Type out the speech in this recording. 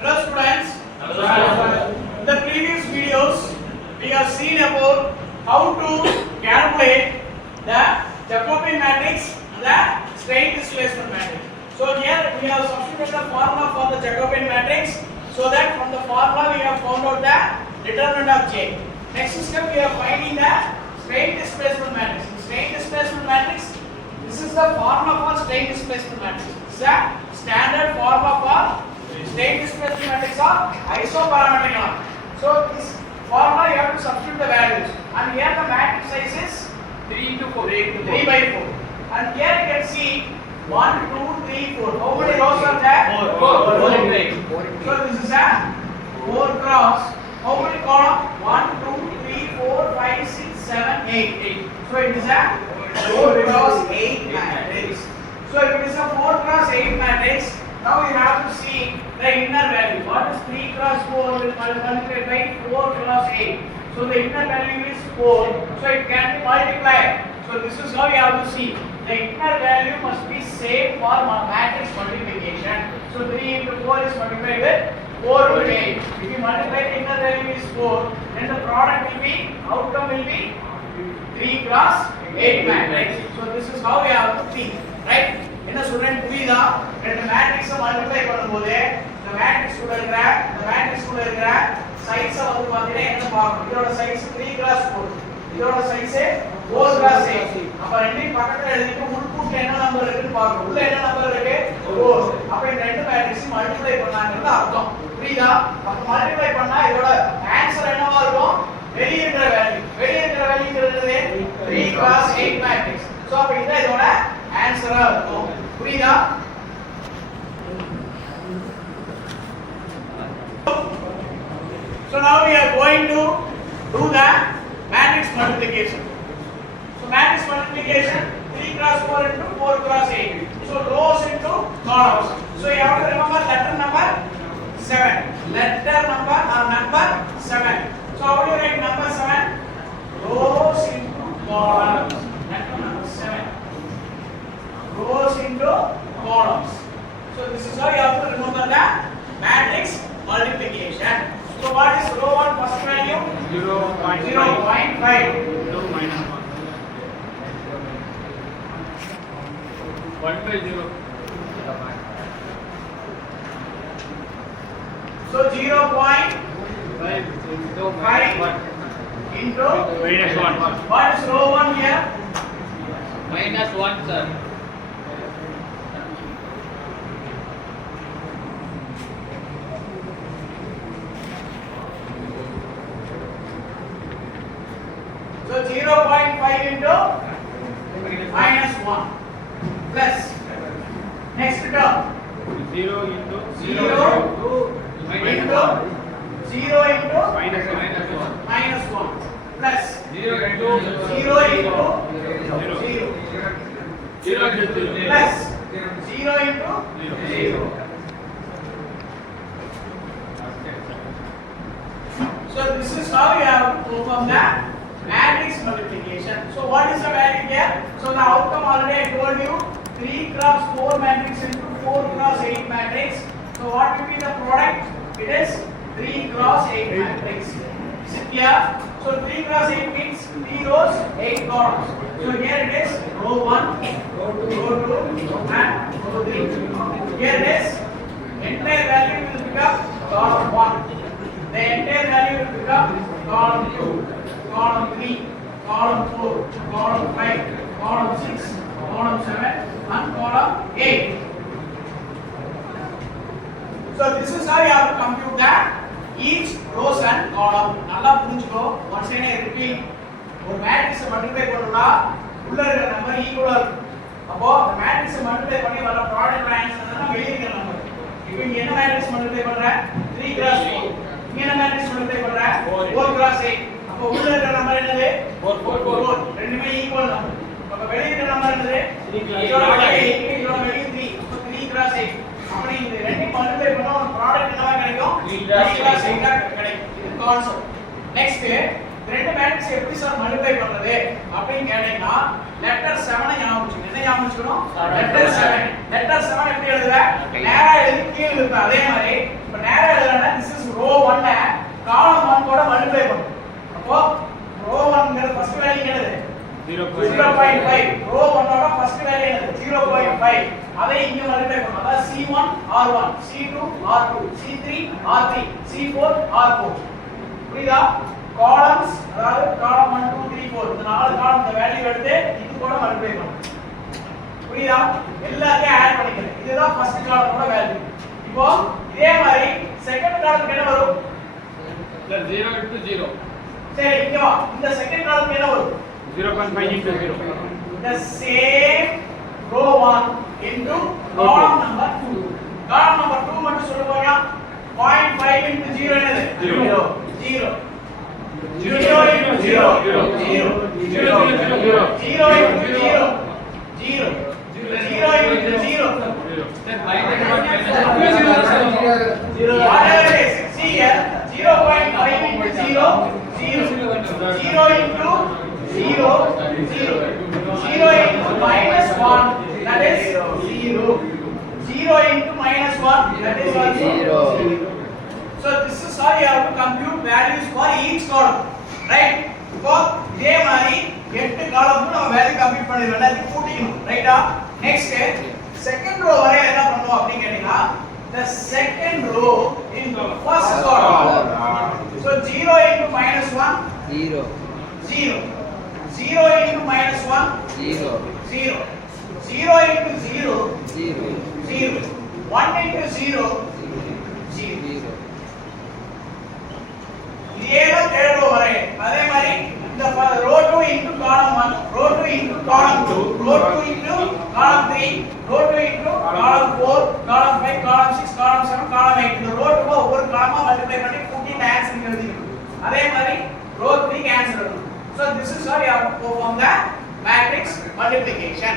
Hello students. Hello. In the previous videos, we have seen about how to calculate the Jacobian matrix and the strain displacement matrix. So here we have substituted the formula for the Jacobian matrix, so that from the formula we have found out the determinant of J. Next step we are finding the strain displacement matrix. In strain displacement matrix, this is the formula for strain displacement matrix. This is the standard formula for strain displacement matrix of isoparametric one. So this formula you have to substitute the values, and here the matrix size is 3 into 4, 3 by 4, and here you can see 1, 2, 3, 4. How many rows are there? 4. So this is a 4 cross. How many columns? 1, 2, 3, 4, 5, 6, 7, 8. So it is a 4 cross 8 matrix. So if it is a 4 cross 8 matrix, now you have to see the inner value. What is 3 cross 4 will multiply by 4 cross 8. So the inner value is 4. So it can be multiplied. So this is how you have to see. The inner value must be same for matrix multiplication. So 3 into 4 is multiplied with 4 to 8. If you multiply the inner value is 4, then the product will be, outcome will be 3 cross 8 matrix. So this is how we have to think, right? என்ன ஸ்டூடண்ட் புரியுதா? ரெண்டு மேட்ரிக்ஸை மல்டிப்ளை பண்ணும்போது இந்த மேட்ரிக்ஸ் உள்ள இருக்கிற சைஸ வந்து பாத்தீங்கன்னா என்ன பார்க்கணும்? இதோட சைஸ் 3 cross 4. இதோட சைஸ் 4 cross 8. அப்ப ரெண்டையும் பக்கத்துல எழுதிட்டு உள்புட்ல என்ன நம்பர் இருக்குன்னு பார்க்கணும். உள்ள என்ன நம்பர் இருக்கு? 4. அப்ப இந்த ரெண்டு மேட்ரிக்ஸையும் மல்டிப்ளை பண்ணாங்கறது அர்த்தம். புரியுதா? அப்ப மல்டிப்ளை பண்ணா இதோட ஆன்சர் என்னவா இருக்கும்? வெளிய இருக்கிற வேல்யூங்கிறது 3 cross 8 மேட்ரிக்ஸ். சோ அப்ப இதான் இதோட ஆன்சரா இருக்கும். புரியுதா? So now we are going to do the matrix multiplication. So matrix multiplication 3 cross 4 into 4 cross 8. So rows into columns. So you have to remember letter number 7. Letter number 7. So how do you write number 7? Rows into columns. Letter number 7. Rows into columns. So this is how you have to remember the matrix multiplication. So what is row 1 first value? 0.5. 2 minus 1. 1 by 0. So 0.5 into minus 1. What is row 1 here? Minus 1, sir. So 0.5 into minus 1 plus next term 0 into 0 into 0 into minus 1 plus 0 into 0 into 0 plus 0 into 0. So this is how you have to perform the matrix multiplication. So what is the value here? So the outcome already I told you, 3 cross 4 matrix into 4 cross 8 matrix. So what will be the product? It is 3 cross 8 matrix. Is it clear? So 3 cross 8 means 3 rows, 8 columns. So here it is row 1, row 2 and row 3. Here it is entire value will become column 1. The entire value will become column 2. Column 3, column 4, column 5, column 6, column 7 and column 8. So this is how you have to compute that each rows and column. நல்லா புரிஞ்சுக்கோ. once again I repeat, ஒரு matrix multiply பண்ணனும்னா உள்ள இருக்கிற நம்பர் ஈக்குவலா இருக்கும். அப்போ அந்த மேட்ரிக்ஸ் மல்டிப்ளை பண்ணி வர ப்ராடக்ட் ஆன்சர் என்னன்னா வெளிய இருக்கிற நம்பர். இப்போ நீ என்ன மேட்ரிக்ஸ் மல்டிப்ளை பண்ற? 3 cross 4. நீ என்ன மேட்ரிக்ஸ் மல்டிப்ளை பண்ற? 4 cross 8. அப்ப உள்ள இருக்கிற நம்பர் என்னது? 4 ரெண்டுமே ஈக்குவல் நம்பர். அப்ப வெளிய இருக்கிற நம்பர் என்னது? 3 இதோட வேல்யூ 3. அப்ப 3 cross 8. அப்ப நீ இந்த ரெண்டு மல்டிப்ளை பண்ணா ஒரு ப்ராடக்ட் என்னவா கிடைக்கும்? 3 cross 8 கிடைக்கும். இது கான்செப்ட். நெக்ஸ்ட் ரெண்டு மேட்ரிக்ஸ் எப்படி சார் மல்டிப்ளை பண்றது அப்படினு கேட்டீங்கன்னா லெட்டர் 7 ஞாபகம் வச்சுக்கணும். என்ன ஞாபகம் வச்சுக்கணும்? லெட்டர் 7 எப்படி எழுதுற? நேரா எழுதி கீழ இருக்கு. அதே மாதிரி இப்ப நேரா 0.5 ரோ 1 ஓட ஃபர்ஸ்ட் வேல்யூ என்னது 0.5 அதை இங்க மல்டிப்ளை பண்ணனும் அதாவது C1 R1 C2 R2 C3 R3 C4 R4 புரியுதா காலம்ஸ் அதாவது காலம் 1 2 3 4 இந்த நாலு காலம் இந்த வேல்யூ எடுத்து இது கூட மல்டிப்ளை பண்ணனும் புரியுதா எல்லாத்தையும் ஆட் பண்ணிக்கிறேன் இதுதான் ஃபர்ஸ்ட் காலமோட வேல்யூ இப்போ இதே மாதிரி செகண்ட் காலத்துக்கு என்ன வரும் Sir, 0 into 0. சரி இங்க வா இந்த செகண்ட் காலத்துக்கு என்ன வரும் 0.5 into 0. the same row 1 into column number 2 column number 2 மட்டும் சொல்ல போறியா 0.5 into 0 என்னது 0 0 0 into 0 0 0 0 into 0 0 0 into 0 Sir, minus 1 minus 2. whatever it is see here 0.5 into 0 0 0 into 0 0 0 into minus 1 that is 0 0 into minus 1 that is also 0 so this is how you have to compute values for each column right இப்போ இதே மாதிரி 8 காலம்க்கு நம்ம value compute பண்ணிடலாம் எல்லாத்தையும் கூட்டிக்கணும் ரைட்டா next second row வரை என்ன பண்ணுவோம் அப்படி கேட்டினா the second row in the first column so 0 into minus 1 0 0 0 into minus 1 0 0 0 into 0 0 0 1 into 0 0 இதேதான் third row வரை அதே மாதிரி இந்த row 2 into column 1 row 2 into column 2 row 2 into column 3 row 2 into column 4 column 5 column 6 column 7 column 8 இந்த row 2 ஒவ்வொரு காலமா மல்டிப்ளை பண்ணி கூட்டி இந்த ஆன்சர் எழுதிக்கணும் அதே மாதிரி row 3 க்கு ஆன்சர் எழுதணும் so this is how you have to perform the matrix multiplication